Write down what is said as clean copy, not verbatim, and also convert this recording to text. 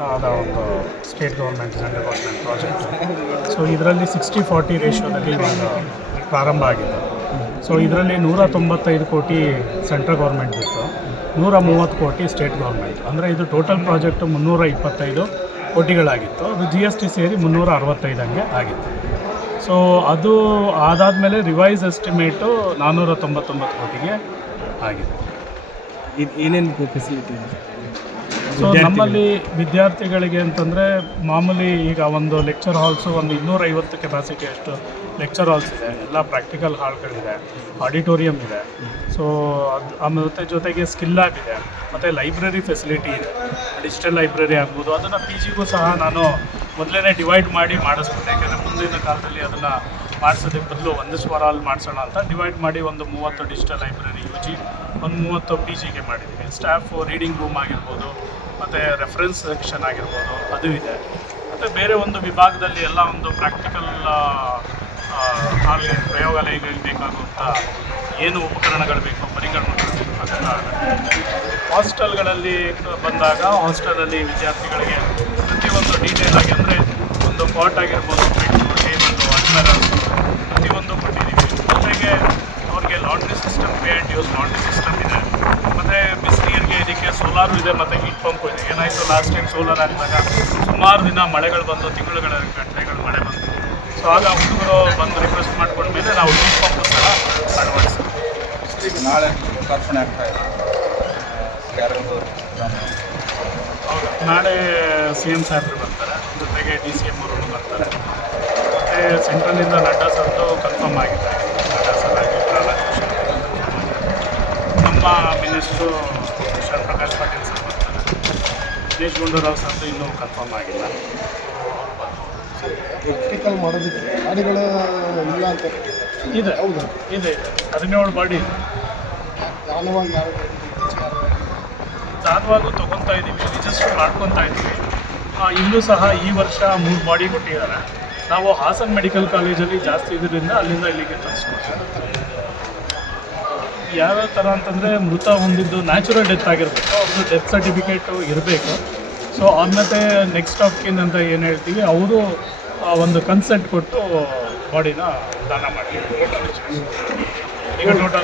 ಆದ ಒಂದು state government central government project. So ಇದರಲ್ಲಿ 60-40 ರೇಷಿಯೋದಲ್ಲಿ ಒಂದು ಪ್ರಾರಂಭ ಆಗಿದೆ. ಸೊ ಇದರಲ್ಲಿ 195 ಕೋಟಿ ಸೆಂಟ್ರಲ್ ಗೌರ್ಮೆಂಟ್ ಇತ್ತು, 130 ಕೋಟಿ ಸ್ಟೇಟ್ ಗೌರ್ಮೆಂಟ್. ಅಂದರೆ ಇದು ಟೋಟಲ್ ಪ್ರಾಜೆಕ್ಟು 325 ಕೋಟಿಗಳಾಗಿತ್ತು. ಅದು GST ಸೇರಿ 365 ಹಂಗೆ ಆಗಿತ್ತು. ಸೊ ಅದು ಅದಾದಮೇಲೆ ರಿವೈಸ್ ಎಸ್ಟಿಮೇಟು 499 ಕೋಟಿಗೆ ಆಗಿದೆ. ಏನೇನು ಫೆಸಿಲಿಟಿ ಇದೆ? ಸೊ ನಮ್ಮಲ್ಲಿ ವಿದ್ಯಾರ್ಥಿಗಳಿಗೆ ಅಂತಂದರೆ ಮಾಮೂಲಿ ಈಗ ಒಂದು ಲೆಕ್ಚರ್ ಹಾಲ್ಸು ಒಂದು 250 ಕೆಪಾಸಿಟಿಯಷ್ಟು ಲೆಕ್ಚರ್ ಹಾಲ್ಸ್ ಇದೆ, ಎಲ್ಲ ಪ್ರಾಕ್ಟಿಕಲ್ ಹಾಲ್ಗಳಿದೆ, ಆಡಿಟೋರಿಯಂ ಇದೆ. ಸೊ ಮತ್ತು ಜೊತೆಗೆ ಸ್ಕಿಲ್ ಲ್ಯಾಬ್ ಇದೆ, ಮತ್ತು ಲೈಬ್ರರಿ ಫೆಸಿಲಿಟಿ ಇದೆ, ಡಿಜಿಟಲ್ ಲೈಬ್ರರಿ ಆಗ್ಬೋದು. ಅದನ್ನು PGಗೂ ಸಹ ನಾನು ಮೊದಲೇ ಡಿವೈಡ್ ಮಾಡಿ ಮಾಡಿಸ್ಬಿಟ್ಟೆ. ಯಾಕೆಂದರೆ ಮುಂದಿನ ಕಾಲದಲ್ಲಿ ಅದನ್ನು ಮಾಡಿಸೋದಕ್ಕೆ ಬದಲು ಒಂದಿಷ್ಟು ವಾರ ಅಲ್ಲಿ ಮಾಡಿಸೋಣ ಅಂತ ಡಿವೈಡ್ ಮಾಡಿ ಒಂದು 30 ಡಿಜಿಟಲ್ ಲೈಬ್ರರಿ UG, ಒಂದು 30 PGಗೆ ಮಾಡಿದ್ದೀವಿ. ಸ್ಟಾಫ್ ರೀಡಿಂಗ್ ರೂಮ್ ಆಗಿರ್ಬೋದು, ಮತ್ತು ರೆಫರೆನ್ಸ್ ಸೆಕ್ಷನ್ ಆಗಿರ್ಬೋದು, ಅದು ಇದೆ. ಮತ್ತು ಬೇರೆ ಒಂದು ವಿಭಾಗದಲ್ಲಿ ಎಲ್ಲ ಒಂದು ಪ್ರಾಕ್ಟಿಕಲ್ ಪ್ರಯೋಗಾಲಯಗಳಿಗೆ ಬೇಕಾಗುವಂಥ ಏನು ಉಪಕರಣಗಳು ಬೇಕು, ಪರಿಕರಗಳು ಬೇಕು, ಅದೆಲ್ಲ ಹಾಸ್ಟೆಲ್ಗಳಲ್ಲಿ ಬಂದಾಗ ಹಾಸ್ಟೆಲಲ್ಲಿ ವಿದ್ಯಾರ್ಥಿಗಳಿಗೆ ಪ್ರತಿಯೊಂದು ಡೀಟೇಲ್ ಆಗಿ, ಅಂದರೆ ಒಂದು ಕಾಟ್ ಆಗಿರ್ಬೋದು, ಬೆಡ್ಡು, ಟೇಬಲ್ಲು, ಅಡ್ಮಿರಲ್ಸ್ ಪ್ರತಿಯೊಂದು ಕೊಟ್ಟಿದ್ದೀವಿ. ಜೊತೆಗೆ ಅವ್ರಿಗೆ laundry system, pay and use laundry system ಇದೆ. ಮತ್ತು ಬಿಸಿನೀರಿಗೆ ಇದಕ್ಕೆ ಸೋಲಾರು ಇದೆ, ಮತ್ತು ಹೀಟ್ ಪಂಪು ಇದೆ. ಏನಾಯಿತು ಲಾಸ್ಟ್ ಟೈಮ್ ಸೋಲಾರ್ ಹಾಕಿದಾಗ ಸುಮಾರು ದಿನ ಮಳೆಗಳು ಬಂದು, ಗಂಟೆಗಳು ಮಳೆ ಬಂತು. ಸೊ ಆಗ ಹುಡುಗರು ಬಂದು ರಿಕ್ವೆಸ್ಟ್ ಮಾಡ್ಕೊಂಡ್ಮೇಲೆ ನಾವು ಹೀಟ್ ಪಂಪು ಸಹ ಅಳವಡಿಸ್ತೀವಿ. ಈಗ ನಾಳೆ ಲೋಕಾರ್ಪಣೆ ಆಗ್ತಾ ಇದೆ. ಹೌದು, ನಾಳೆ CM ಸಾಹೇಬರು ಬರ್ತಾರೆ, ಜೊತೆಗೆ DCM ಅವರು ಬರ್ತಾರೆ. ಮತ್ತು ಸೆಂಟ್ರಲಿಂದ ನಡ್ಡಾ ಸರ್ದು ಕನ್ಫರ್ಮ್ ಆಗಿದೆ. ನಡ್ಡಾ ಸರ್ ಆಗಿ ನಮ್ಮ ಮಿನಿಸ್ಟ್ರು ಪ್ರಕಾಶ್ ಪಾಟೀಲ್ ಸರ್ ಬರ್ತಾರೆ. ದಿನೇಶ್ ಗುಂಡೂರಾವ್ ಸರ್ದು ಇನ್ನೂ ಕನ್ಫರ್ಮ್ ಆಗಿಲ್ಲ. ಎಲೆಕ್ಟ್ರಿಕಲ್ ಮಾಡೋದಕ್ಕೆ ಗಾಡಿಗಳ ಇಲ್ಲ ಅಂತ ಇದೆ, ಹೌದು, ಇದೆ 17 ಬಾಡಿ ದಾನವಾಗಿ ಯಾವ ದಾನವಾಗೂ ತೊಗೊತಾ ಇದ್ದೀವಿ, ರಿಜಿಸ್ಟರ್ ಮಾಡ್ಕೊತಾ ಇದ್ದೀವಿ. ಇಲ್ಲೂ ಸಹ ಈ ವರ್ಷ 3 ಬಾಡಿ ಕೊಟ್ಟಿದ್ದಾರೆ. ನಾವು ಹಾಸನ್ ಮೆಡಿಕಲ್ ಕಾಲೇಜಲ್ಲಿ ಜಾಸ್ತಿ ಇದರಿಂದ ಅಲ್ಲಿಂದ ಇಲ್ಲಿಗೆ ತರಿಸ್ಕೊಡ್ತೀವಿ. ಯಾವ್ಯಾವ ಥರ ಅಂತಂದರೆ ಮೃತ ಹೊಂದಿದ್ದು ನ್ಯಾಚುರಲ್ ಡೆತ್ ಆಗಿರಬೇಕು, ಅವ್ರದ್ದು ಡೆತ್ ಸರ್ಟಿಫಿಕೇಟು ಇರಬೇಕು. ಸೊ ಆಮೇಲೆ ನೆಕ್ಸ್ಟ್ ಆಫ್ ಕಿನ್ ಅಂತ ಏನು ಹೇಳ್ತೀವಿ, ಅವರು ಒಂದು ಕನ್ಸೆಂಟ್ ಕೊಟ್ಟು ಬಾಡಿನ ದಾನ ಮಾಡಿ. ಈಗ ಟೋಟಲ್